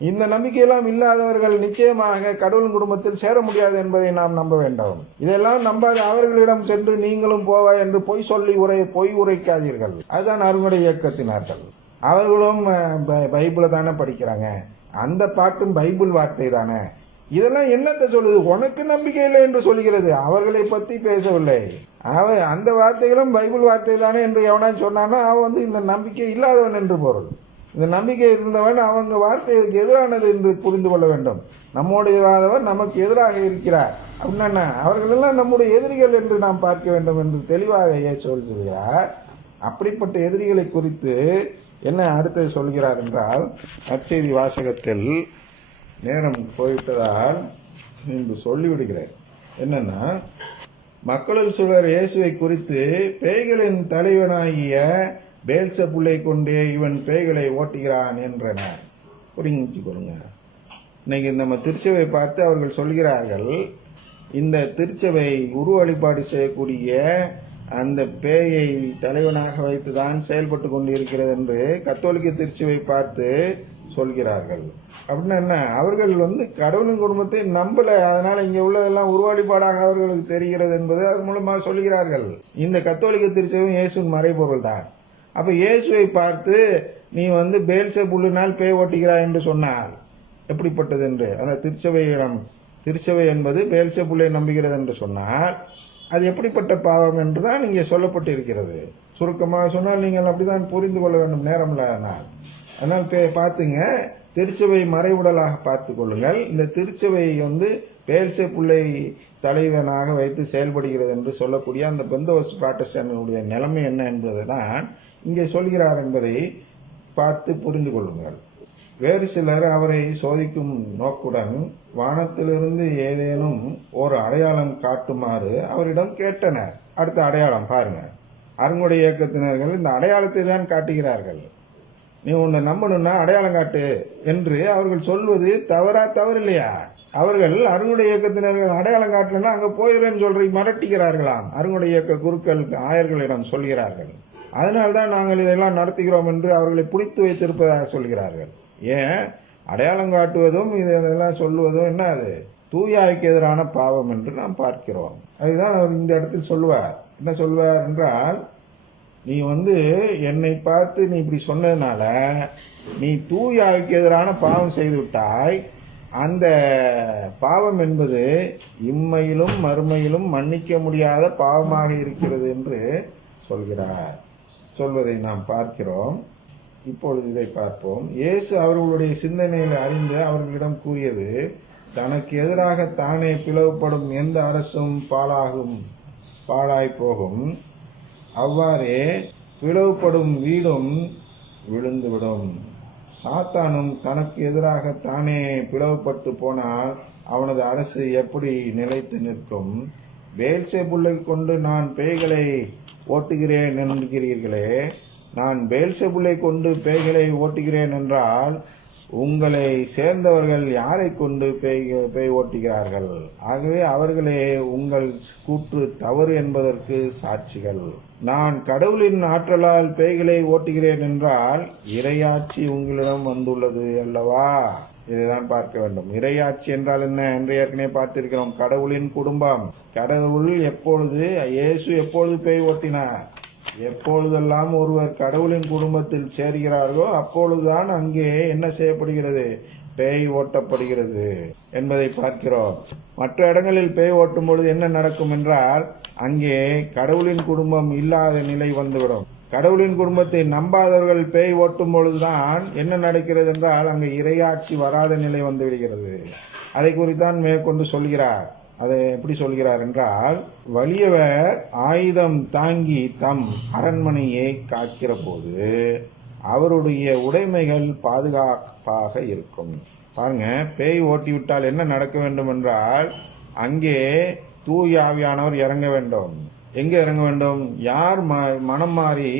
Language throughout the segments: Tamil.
இந்த நம்பிக்கையெல்லாம் இல்லாதவர்கள் நிச்சயமாக கடவுளின் குடும்பத்தில் சேர முடியாது என்பதை நாம் நம்ப வேண்டும். இதெல்லாம் நம்பாத அவர்களிடம் சென்று நீங்களும் போவா என்று பொய் உரைக்காதீர்கள். அதுதான் அருங்குடை இயக்கத்தினார்கள். அவர்களும் பைபிளை தானே படிக்கிறாங்க, அந்த பாட்டும் பைபிள் வார்த்தை தானே. இதெல்லாம் என்னத்தை சொல்லுது? உனக்கு நம்பிக்கை இல்லை என்று சொல்கிறது. அவர்களை பற்றி பேசவில்லை. அந்த வார்த்தைகளும் பைபிள் வார்த்தை தானே என்று எவனான்னு சொன்னான்னா அவன் இந்த நம்பிக்கை இல்லாதவன் என்று பொருள். இந்த நம்பிக்கை இருந்தவன் அவங்க வார்த்தைக்கு எதிரானது என்று புரிந்து கொள்ள வேண்டும். நம்மோடு இராதவர் நமக்கு எதிராக இருக்கிறார் அப்படின்னா அவர்களெல்லாம் நம்முடைய எதிரிகள் என்று நாம் பார்க்க வேண்டும் என்று தெளிவாக சொல்கிறார். அப்படிப்பட்ட எதிரிகளை குறித்து என்ன அடுத்தது சொல்கிறார் என்றால், நற்செய்தி வாசகத்தில் நேரம் போய்விட்டதால் இன்று சொல்லிவிடுகிறேன். என்னன்னா, மக்களுள் சிலர் இயேசுவை குறித்து பேய்களின் தலைவனாகிய பேல்சபூலை கொண்டே இவன் பேய்களை ஓட்டுகிறான் என்றனர். புரிஞ்சுக்கொள்ளுங்க. இன்னைக்கு நம்ம திருச்சபை பார்த்து அவர்கள் சொல்கிறார்கள், இந்த திருச்சபை உரு வழிபாடு செய்யக்கூடிய அந்த பேயை தலைவனாக வைத்துதான் செயல்பட்டு கொண்டிருக்கிறது என்று கத்தோலிக்க திருச்சபை பார்த்து சொல்கிறார்கள். அப்படின்னா என்ன? அவர்கள் கடவுளின் குடும்பத்தை நம்பல, அதனால இங்க உள்ளதெல்லாம் உரு வழிபாடாக அவர்களுக்கு தெரிகிறது என்பது அது மூலமாக சொல்கிறார்கள். இந்த கத்தோலிக்க திருச்சபை இயேசுவின் மறைபொருள் தான். அப்ப இயேசுவை பார்த்து நீ பேல்செபூலினால் பேய் ஓட்டுகிறாய் என்று சொன்னால் எப்படிப்பட்டது என்று அந்த திருச்சபை என்பது பேல்செபூலை நம்புகிறது என்று சொன்னால் அது எப்படிப்பட்ட பாவம் என்றுதான் இங்கே சொல்லப்பட்டு இருக்கிறது. சுருக்கமாக சொன்னால் நீங்கள் அப்படிதான் புரிந்து கொள்ள வேண்டும், நேரம் இல்லாதனால். அதனால் பார்த்துங்க, திருச்சபை மறைவுடலாக பார்த்து கொள்ளுங்கள். இந்த திருச்சபை பேல்செபூலை தலைவனாக வைத்து செயல்படுகிறது என்று சொல்லக்கூடிய அந்த பெந்தகோஸ்து புராட்டஸ்டன்டுடைய நிலைமை என்ன என்பதை தான் இங்கே சொல்கிறார் என்பதை பார்த்து புரிந்து கொள்ளுங்கள். வேறு சிலர் அவரை சோதிக்கும் நோக்குடன் வானத்திலிருந்து ஏதேனும் ஒரு அடையாளம் காட்டுமாறு அவரிடம் கேட்டனர். அடுத்த அடையாளம் பாருங்க. அருங்குடை இயக்கத்தினர்கள் இந்த அடையாளத்தை தான் காட்டுகிறார்கள். நீ உன்னை நம்பணும்னா அடையாளம் காட்டு என்று அவர்கள் சொல்வது தவறு இல்லையா? அவர்கள் அருங்குடை இயக்கத்தினர்கள் அடையாளம் காட்டலன்னா அங்க போயிடுறேன்னு சொல்றீங்க, மிரட்டுகிறார்களாம். அருங்குடை இயக்க குருக்கள் ஆயர்களிடம் சொல்கிறார்கள். அதனால்தான் நாங்கள் இதெல்லாம் நடத்துகிறோம் என்று அவர்களை பிடித்து வைத்திருப்பதாக சொல்கிறார்கள். ஏன்? அடையாளம் காட்டுவதும் இதெல்லாம் சொல்லுவதும் என்ன? அது தூயாய்க்கு எதிரான பாவம் என்று நாம் பார்க்கிறோம். அதுதான் அவர் இந்த இடத்தில் சொல்லுவார். என்ன சொல்வார் என்றால், நீ என்னை பார்த்து நீ இப்படி சொன்னதுனால நீ தூயாய்க்கு எதிரான பாவம் செய்து விட்டாய். அந்த பாவம் என்பது இம்மையிலும் மறுமையிலும் மன்னிக்க முடியாத பாவமாக இருக்கிறது என்று சொல்வதை நாம் பார்க்கிறோம். இப்பொழுது இதை பார்ப்போம். இயேசு அவர்களுடைய சிந்தனையில் அறிந்து அவர்களிடம் கூறியது, தனக்கு எதிராக தானே பிளவுபடும் எந்த அரசும் பாழாய் போகும். அவ்வாறே பிளவுபடும் வீடும் விழுந்துவிடும். சாத்தானும் தனக்கு எதிராக தானே பிளவுபட்டு போனால் அவனது அரசு எப்படி நிலைத்து நிற்கும்? பேல்செபூலை கொண்டு நான் பேய்களை ஓட்டுகிறேன் என்கிறீர்களே, நான் பேல்செபூலை கொண்டு பேய்களை ஓட்டுகிறேன் என்றால் உங்களை சேர்ந்தவர்கள் யாரை கொண்டு பேய் ஓட்டுகிறார்கள்? ஆகவே அவர்களே உங்கள் கூற்று தவறு என்பதற்கு சாட்சிகள். நான் கடவுளின் ஆற்றலால் பேய்களை ஓட்டுகிறேன் என்றால் இறையாட்சி உங்களிடம் வந்துள்ளது அல்லவா? இதைதான் பார்க்க வேண்டும். இறையாட்சி என்றால் என்ன என்று ஏற்கனவே பார்த்திருக்கிறோம். கடவுளின் குடும்பம். கடவுள் இயேசு எப்பொழுது பேய் ஓட்டினார்? எப்பொழுதெல்லாம் ஒருவர் கடவுளின் குடும்பத்தில் சேர்கிறார்களோ அப்பொழுதுதான் அங்கே என்ன செய்யப்படுகிறது? பேய் ஓட்டப்படுகிறது என்பதை பார்க்கிறோம். மற்ற இடங்களில் பேய் ஓட்டும் பொழுது என்ன நடக்கும் என்றால் அங்கே கடவுளின் குடும்பம் இல்லாத நிலை வந்துவிடும். கடவுளின் குடும்பத்தை நம்பாதவர்கள் பேய் ஓட்டும் பொழுதுதான் என்ன நடக்கிறது என்றால் அங்கே இறையாட்சி வராத நிலை வந்து விடுகிறது. அதை குறித்தான் மேற்கொண்டு சொல்கிறார். அதை எப்படி சொல்கிறார் என்றால், வலியவர் ஆயுதம் தாங்கி தம் அரண்மனையை காக்கிற போது அவருடைய உடைமைகள் பாதுகாப்பாக இருக்கும். பாருங்க, பேய் ஓட்டிவிட்டால் என்ன நடக்க வேண்டும் என்றால் அங்கே தூய ஆவியானவர் இறங்க வேண்டும். எங்கே இறங்க வேண்டும்? யார் மனம் மாறி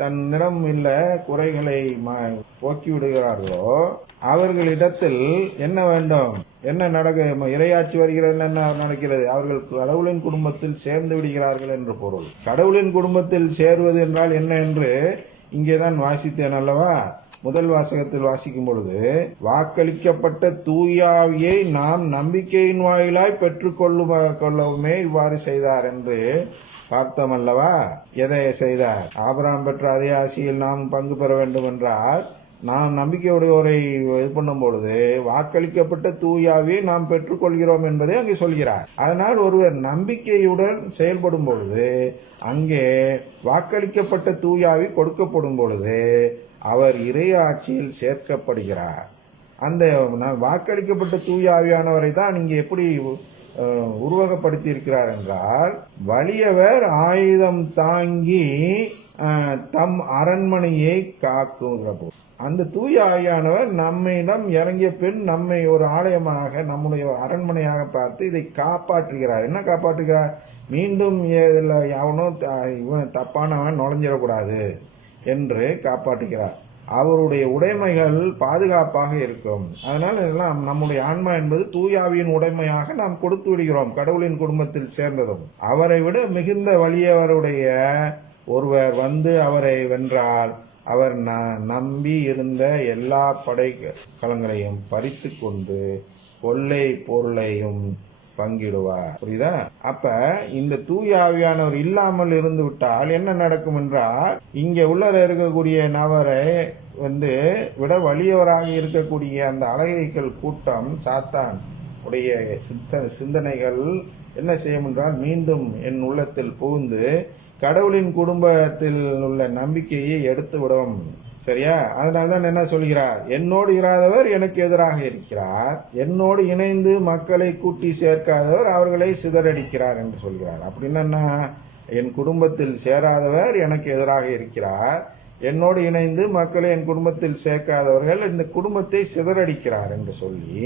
தன்னிடம் உள்ள குறைகளை போக்கி விடுகிறார்களோ அவர்களிடத்தில் என்ன வேண்டும்? என்ன இறையாட்சி வருகிறது? என்ன நடக்கிறது? அவர்கள் கடவுளின் குடும்பத்தில் சேர்ந்து விடுகிறார்கள் என்று பொருள். கடவுளின் குடும்பத்தில் சேருவது என்றால் என்ன என்று இங்கேதான் வாசித்தேன் அல்லவா? முதல் வாசகத்தில் வாசிக்கும் பொழுது வாக்களிக்கப்பட்ட தூயாவியை நாம் நம்பிக்கையின் வாயிலாய் கொள்ளவுமே இவ்வாறு செய்தார் என்று பார்த்தோம் அல்லவா. எதை செய்தார்? ஆபிரகாம் பெற்ற அதே ஆசியில் நாம் பங்கு பெற வேண்டும் என்றால் நாம் நம்பிக்கையுடையோரை இது பண்ணும் பொழுது வாக்களிக்கப்பட்ட தூயாவியை நாம் பெற்றுக்கொள்கிறோம் என்பதை அங்கே சொல்கிறார். அதனால் ஒருவர் நம்பிக்கையுடன் செயல்படும் பொழுது அங்கே வாக்களிக்கப்பட்ட தூயாவி கொடுக்கப்படும் பொழுது அவர் இறையாட்சியில் சேர்க்கப்படுகிறார். அந்த வாக்களிக்கப்பட்ட தூயாவியானவரை தான் இங்கே எப்படி உருவகப்படுத்தி இருக்கிறார் என்றால், வலியவர் ஆயுதம் தாங்கி தம் அரண்மனையை காக்குகிற போது அந்த தூய ஆவியானவர் நம்மிடம் இறங்கிய பின் நம்மை ஒரு ஆலயமாக நம்முடைய ஒரு அரண்மனையாக பார்த்து இதை காப்பாற்றுகிறார். என்ன காப்பாற்றுகிறார்? மீண்டும் இதில் எவனோ இவன் தப்பானவன் நுழைஞ்சிடக்கூடாது என்று காப்பாற்றுகிறார். அவருடைய உடைமைகள் பாதுகாப்பாக இருக்கும். அதனால் எல்லாம் நம்முடைய ஆன்மா என்பது தூயாவியின் உடைமையாக நாம் கொடுத்து விடுகிறோம். கடவுளின் குடும்பத்தில் சேர்ந்ததும் அவரை விட மிகுந்த வலியவருடைய ஒருவர் வந்து அவரை வென்றால் அவர் நம்பி இருந்த எல்லா படைக்கலங்களையும் பறித்து கொண்டு கொள்ளை பொருளையும் பங்கிடுவார். புரியுதா? அப்ப இந்த தூய ஆவியானவர் இல்லாமல் இருந்து விட்டால் என்ன நடக்கும் என்றால், இங்க உள்ள இருக்கக்கூடிய நபரை வந்து விட வலியவராக இருக்கக்கூடிய அந்த அழகைகள் கூட்டம் சாத்தான் உடைய சிந்தனைகள் என்ன செய்யும் என்றால், மீண்டும் என் உள்ளத்தில் புகுந்து கடவுளின் குடும்பத்தில் உள்ள நம்பிக்கையை எடுத்து விடும். சரியா? அதனால்தான் என்ன சொல்கிறார்? என்னோடு இராதவர் எனக்கு எதிராக இருக்கிறார், என்னோடு இணைந்து மக்களை கூட்டி சேர்க்காதவர் அவர்களை சிதறடிக்கிறார் என்று சொல்கிறார். அப்படின்னா என் குடும்பத்தில் சேராதவர் எனக்கு எதிராக இருக்கிறார், என்னோடு இணைந்து மக்களை என் குடும்பத்தில் சேர்க்காதவர்கள் இந்த குடும்பத்தை சிதறடிக்கிறார் என்று சொல்லி,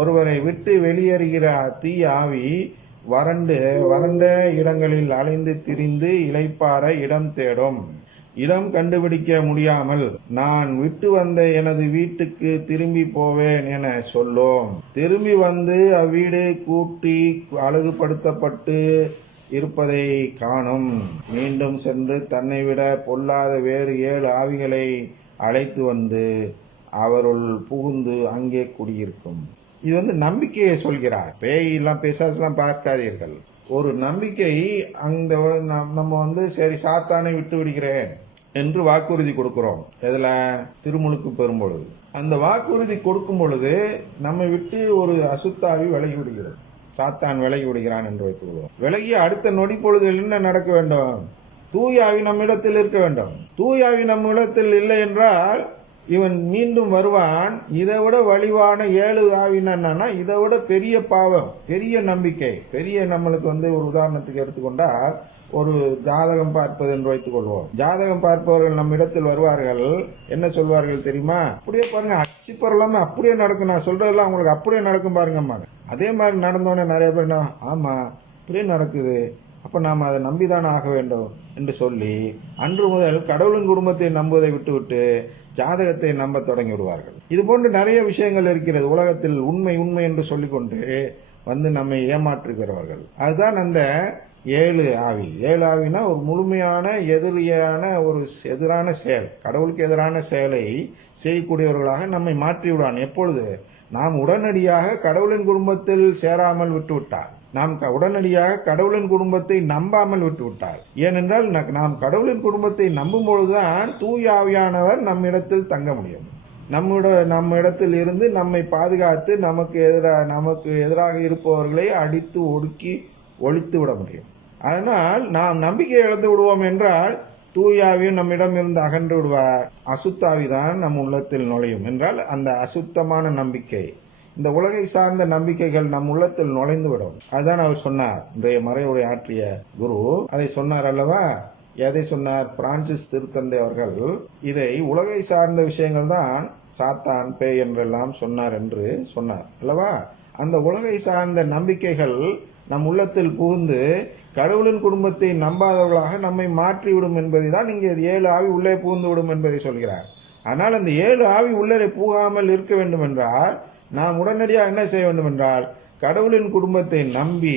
ஒருவரை விட்டு வெளியேறுகிற தீய ஆவி வறண்ட இடங்களில் அலைந்து திரிந்து இளைப்பாற இடம் தேடும். இடம் கண்டுபிடிக்க முடியாமல் நான் விட்டு வந்த எனது வீட்டுக்கு திரும்பி போவேன் என சொல்லும். திரும்பி வந்து அவ்வீடு கூட்டி அழகுபடுத்தப்பட்டு இருப்பதை காணும். மீண்டும் சென்று தன்னை விட பொல்லாத வேறு 7 ஆவிகளை அழைத்து வந்து அவருள் புகுந்து அங்கே குடியிருக்கும். இது வந்து நம்பிக்கையை சொல்கிறார். பேயெல்லாம் பிசாசெல்லாம் பார்க்காதீர்கள். ஒரு நம்பிக்கை. அந்த நம்ம வந்து சரி சாத்தானை விட்டு விடுகிறேன் என்று வாக்குறுதி கொடுக்கிறோம். எதுல? திருமுழுக்கு பெறும் பொழுது. அந்த வாக்குறுதி கொடுக்கும் பொழுது நம்மை விட்டு ஒரு அசுத்தாவி விலகி விடுகிறது. சாத்தான் விலகி விடுகிறான் என்று வைத்துக் கொள்வோம். விலகி அடுத்த நொடி பொழுதில் என்ன நடக்க வேண்டும்? தூயாவி நம்மிடத்தில் இருக்க வேண்டும். தூயாவி நம்மிடத்தில் இல்லை என்றால் இவன் மீண்டும் வருவான். இதை விட வலிவான 7 ஆவினா இதை விட பெரிய பாவம், பெரிய நம்பிக்கை, பெரிய நம்மளுக்கு வந்து ஒரு உதாரணத்துக்கு எடுத்துக்கொண்டால் ஒரு ஜாதகம் பார்ப்பது என்று வைத்துக் கொள்வோம். ஜாதகம் பார்ப்பவர்கள் நம்ம இடத்தில் வருவார்கள். என்ன சொல்வார்கள் தெரியுமா? அப்படியே பாருங்க, அச்சு பொருளாம அப்படியே நடக்கும். நான் சொல்றதெல்லாம் உங்களுக்கு அப்படியே நடக்கும் பாருங்கம்மா. அதே மாதிரி நடந்தோடனே நிறைய பேர் ஆமா அப்படியே நடக்குது, அப்ப நாம் அதை நம்பிதான் ஆக வேண்டும் என்று சொல்லி அன்று முதல் கடவுளின் குடும்பத்தை நம்புவதை விட்டுவிட்டு ஜாதகத்தை நம்ப தொடங்கி விடுவார்கள். இது போன்று நிறைய விஷயங்கள் இருக்கிறது உலகத்தில். உண்மை உண்மை என்று சொல்லிக்கொண்டு வந்து நம்மை ஏமாற்றுகிறவர்கள். அதுதான் அந்த 7 ஆவி. 7 ஆவினா ஒரு முழுமையான எதிரான செயல், கடவுளுக்கு எதிரான செயலை செய்யக்கூடியவர்களாக நம்மை மாற்றி விடுவான். எப்பொழுது? நாம் உடனடியாக கடவுளின் குடும்பத்தில் சேராமல் விட்டுவிட்டால், நாம் உடனடியாக கடவுளின் குடும்பத்தை நம்பாமல் விட்டுவிட்டால். ஏனென்றால் நாம் கடவுளின் குடும்பத்தை நம்பும் பொழுதுதான் தூய ஆவியானவர் நம்மிடத்தில் தங்க முடியும். நம்ம இடத்தில் இருந்து நம்மை பாதுகாத்து நமக்கு எதிராக இருப்பவர்களை அடித்து ஒடுக்கி ஒழித்து விட முடியும். அதனால் நாம் நம்பிக்கை இழந்து விடுவோம் என்றால் தூயாவியும் நம்மிடம் இருந்து அகன்று விடுவார். அசுத்தாவிதான் நம் உள்ளத்தில் நுழையும் என்றால் அந்த அசுத்தமான நம்பிக்கை, இந்த உலகை சார்ந்த நம்பிக்கைகள் நம் உள்ளத்தில் நுழைந்து விடும். அதுதான் அவர் சொன்னார். இன்றைய மறைவுரை ஆற்றிய குரு அதை சொன்னார் அல்லவா? எதை சொன்னார்? பிரான்சிஸ் திருத்தந்தை அவர்கள் இதை உலகை சார்ந்த விஷயங்கள் தான் சாத்தான் பேய் என்றெல்லாம் சொன்னார் என்று சொன்னார் அல்லவா? அந்த உலகை சார்ந்த நம்பிக்கைகள் நம் உள்ளத்தில் புகுந்து கடவுளின் குடும்பத்தை நம்பாதவர்களாக நம்மை மாற்றிவிடும் என்பதை தான் இங்கே 7 ஆவி உள்ளே புகுந்து விடும் என்பதை சொல்கிறார். ஆனால் அந்த 7 ஆவி உள்ளே புகாமல் இருக்க வேண்டும் என்றால் நாம் உடனடியாக என்ன செய்ய வேண்டும் என்றால் கடவுளின் குடும்பத்தை நம்பி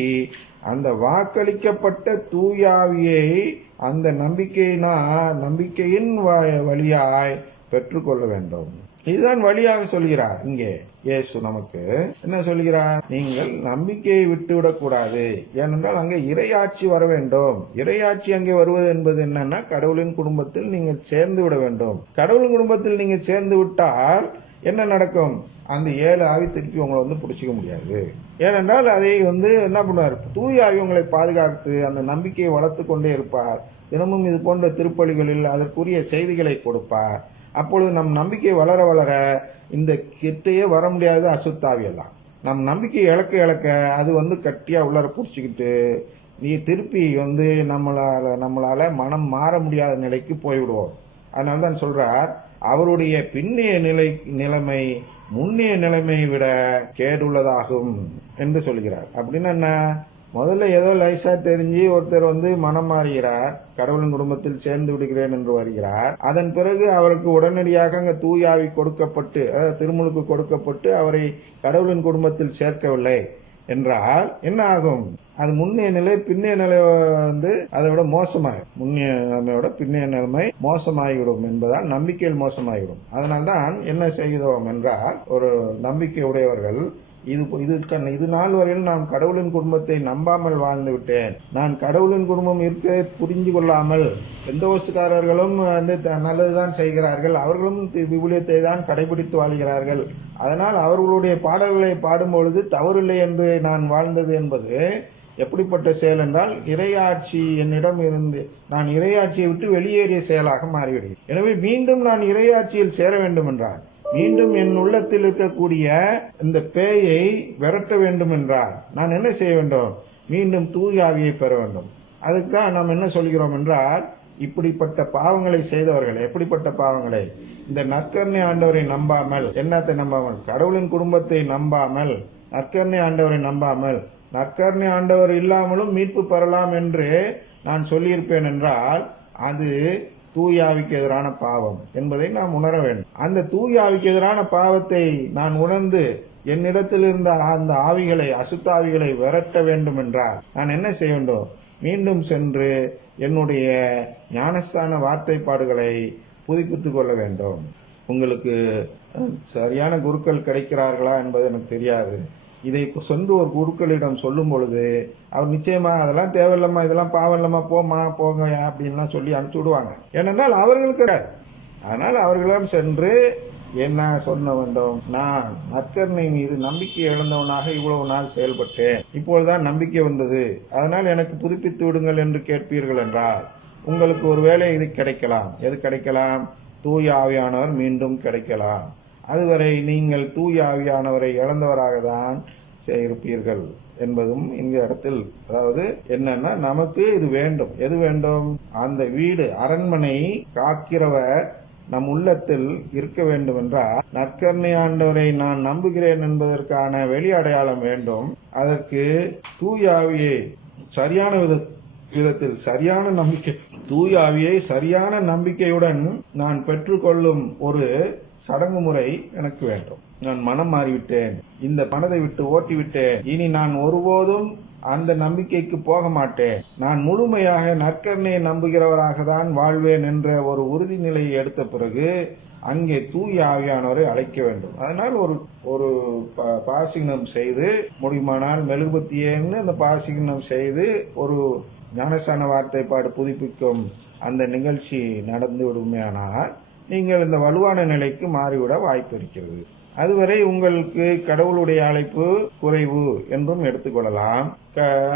அந்த வாக்களிக்கப்பட்ட தூயாவியை அந்த நம்பிக்கையின் வழியாய் பெற்றுக்கொள்ள வேண்டும். இதுதான் வழியாக சொல்கிறார். இங்கே இயேசு நமக்கு என்ன சொல்கிறார்? நீங்கள் நம்பிக்கையை விட்டுவிடக் கூடாது. ஏனென்றால் அங்கே இறையாட்சி வர வேண்டும். இறையாட்சி அங்கே வருவது என்பது என்னன்னா, கடவுளின் குடும்பத்தில் நீங்கள் சேர்ந்து விட வேண்டும். கடவுளின் குடும்பத்தில் நீங்க சேர்ந்து விட்டால் என்ன நடக்கும்? அந்த 7 ஆவி திருப்பி உங்களை பிடிச்சிக்க முடியாது. ஏனென்றால் அதை என்ன பண்ணுவார்? தூய ஆவி உங்களை பாதுகாத்து அந்த நம்பிக்கையை வளர்த்து கொண்டே இருப்பார். தினமும் இது போன்ற திருப்பலிகளில் அதற்குரிய செய்திகளை கொடுப்பார். அப்பொழுது நம் நம்பிக்கை வளர வளர இந்த கிட்டையே வர முடியாது அசுத்தாவி எல்லாம். நம் நம்பிக்கை இழக்க அது கட்டியா உள்ளர பிடிச்சிக்கிட்டு நீ திருப்பி நம்மளால மனம் மாற முடியாத நிலைக்கு போய்விடுவோம். அதனால தான் சொல்றார், அவருடைய பின்னைய நிலைமை முன்னைய நிலைமையை விட கேடுள்ளதாகும் என்று சொல்கிறார். அப்படின்னா என்ன? முதல்ல ஏதோ லைசா தெரிஞ்சு ஒருத்தர் மனம் மாறுகிறார், கடவுளின் குடும்பத்தில் சேர்ந்து விடுகிறேன் என்று வருகிறார். அதன் பிறகு அவருக்கு உடனடியாக அங்க தூயாவி கொடுக்கப்பட்டு, அதாவது திருமுழுக்கு கொடுக்கப்பட்டு அவரை கடவுளின் குடும்பத்தில் சேர்க்கவில்லை என்றால் என்ன ஆகும்? அது முன்னைய நிலை பின்னைய நிலை அதை விட மோசமாகும். முன்னைய நிலைமையோட பின்னைய நிலைமை மோசமாகிவிடும் என்பதால் நம்பிக்கையில் மோசமாகிவிடும். அதனால்தான் என்ன செய்கிறோம் என்றால், ஒரு நம்பிக்கை உடையவர்கள் இது நாள் வரையில் நான் கடவுளின் குடும்பத்தை நம்பாமல் வாழ்ந்து விட்டேன், நான் கடவுளின் குடும்பம் இருக்க புரிஞ்சு கொள்ளாமல், பெந்தோஸ்துக்காரர்களும் நல்லதுதான் செய்கிறார்கள், அவர்களும் விவிலியத்தை தான் கடைபிடித்து வாழ்கிறார்கள், அதனால் அவர்களுடைய பாடல்களை பாடும் பொழுது தவறில்லை என்று நான் வாழ்ந்தது என்பது எப்படிப்பட்ட செயல் என்றால், இறையாட்சி என்னிடம் இருந்து நான் இறையாட்சியை விட்டு வெளியேறிய செயலாக மாறிவிடுகிறேன். எனவே மீண்டும் நான் இறையாட்சியில் சேர வேண்டும் என்றால், மீண்டும் என் உள்ளத்தில் இருக்கக்கூடிய இந்த பேயை விரட்ட வேண்டும் என்றால் நான் என்ன செய்ய வேண்டும்? மீண்டும் தூய ஆவியை பெற வேண்டும். அதுக்கு தான் நாம் என்ன சொல்கிறோம் என்றால், இப்படிப்பட்ட பாவங்களை செய்தவர்கள், எப்படிப்பட்ட பாவங்களை? இந்த நற்கருணை ஆண்டவரை நம்பாமல், என்னத்தை நம்பாமல்? கடவுளின் குடும்பத்தை நம்பாமல், நற்கருணை ஆண்டவரை நம்பாமல், நற்கருணை ஆண்டவர் இல்லாமலும் மீட்பு பெறலாம் என்று நான் சொல்லியிருப்பேன் என்றால் அது தூயாவிக்கு எதிரான பாவம் என்பதை நாம் உணர வேண்டும். அந்த தூயாவிக்கு எதிரான பாவத்தை நான் உணர்ந்து என்னிடத்தில் இருந்த அந்த ஆவிகளை, அசுத்தாவிகளை விரட்ட வேண்டும் என்றால் நான் என்ன செய்ய வேண்டும்? மீண்டும் சென்று என்னுடைய ஞானஸ்தான வார்த்தைப்பாடுகளை புதுப்பித்துக் கொள்ள வேண்டும். உங்களுக்கு சரியான குருக்கள் கிடைக்கிறார்களா என்பது எனக்கு தெரியாது. இதை சென்று ஒரு குருக்களிடம் சொல்லும் பொழுது அவர் நிச்சயமா அதெல்லாம் தேவையில்லம்மா, இதெல்லாம் பாவம் இல்லம்மா, போங்க அப்படின்லாம் சொல்லி அனுப்பிச்சு விடுவாங்க. ஏனென்றால் அவர்களுக்கு. அதனால் அவர்களிடம் சென்று என்ன சொல்ல வேண்டும்? நான் நற்கருணை மீது நம்பிக்கை இழந்தவனாக இவ்வளவு நாள் செயல்பட்டேன், இப்பொழுதுதான் நம்பிக்கை வந்தது, அதனால் எனக்கு புதுப்பித்து விடுங்கள் என்று கேட்பீர்கள் என்றால் உங்களுக்கு ஒருவேளை இது கிடைக்கலாம். எது கிடைக்கலாம்? தூய ஆவியானவர் மீண்டும் கிடைக்கலாம். அதுவரை நீங்கள் தூய ஆவியானவரை இழந்தவராக தான் இருப்பீர்கள் என்பதும் இந்த இடத்தில், அதாவது என்னன்னா, நமக்கு இது வேண்டும். எது வேண்டும்? அந்த வீடு, அரண்மனை காக்கிறவர் நம் உள்ளத்தில் இருக்க வேண்டும் என்றால் நற்கருணை ஆண்டவரை நான் நம்புகிறேன் என்பதற்கான வெளி அடையாளம் வேண்டும். அதற்கு தூய ஆவியை சரியான விதத்தில், சரியான நம்பிக்கை, தூய ஆவியை சரியான நம்பிக்கையுடன் நான் பெற்றுக்கொள்ளும் ஒரு சடங்கு முறை எனக்கு வேண்டும். நான் மனம் மாறிவிட்டேன், இந்த மனதை விட்டு ஓட்டிவிட்டேன், இனி நான் ஒருபோதும் அந்த நம்பிக்கைக்கு போக மாட்டேன், நான் முழுமையாக நற்கருணையை நம்புகிறவராக தான் வாழ்வேன் என்ற ஒரு உறுதிநிலையை எடுத்த பிறகு அங்கே தூய ஆவியானவரை அழைக்க வேண்டும். அதனால் ஒரு பாசிங்னம் செய்து, முடியுமானால் மெழுகுபத்தியேன்னு அந்த பாசிங்னம் செய்து ஒரு ஞானஸ்தான வார்த்தைப்பாடு புதுப்பிக்கும் அந்த நிகழ்ச்சி நடந்து விடுமையானால் நீங்கள் இந்த வலுவான நிலைக்கு மாறிவிட வாய்ப்பு இருக்கிறது. அதுவரை உங்களுக்கு கடவுளுடைய அழைப்பு குறைவு என்றும் எடுத்துக்கொள்ளலாம்.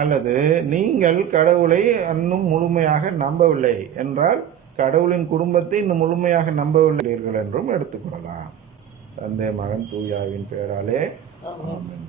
அல்லது நீங்கள் கடவுளை இன்னும் முழுமையாக நம்பவில்லை என்றால் கடவுளின் குடும்பத்தை இன்னும் முழுமையாக நம்பவில்லைர்கள் என்றும் எடுத்துக்கொள்ளலாம். தந்தை, மகன், தூயாவின் பெயராலே ஆமென்.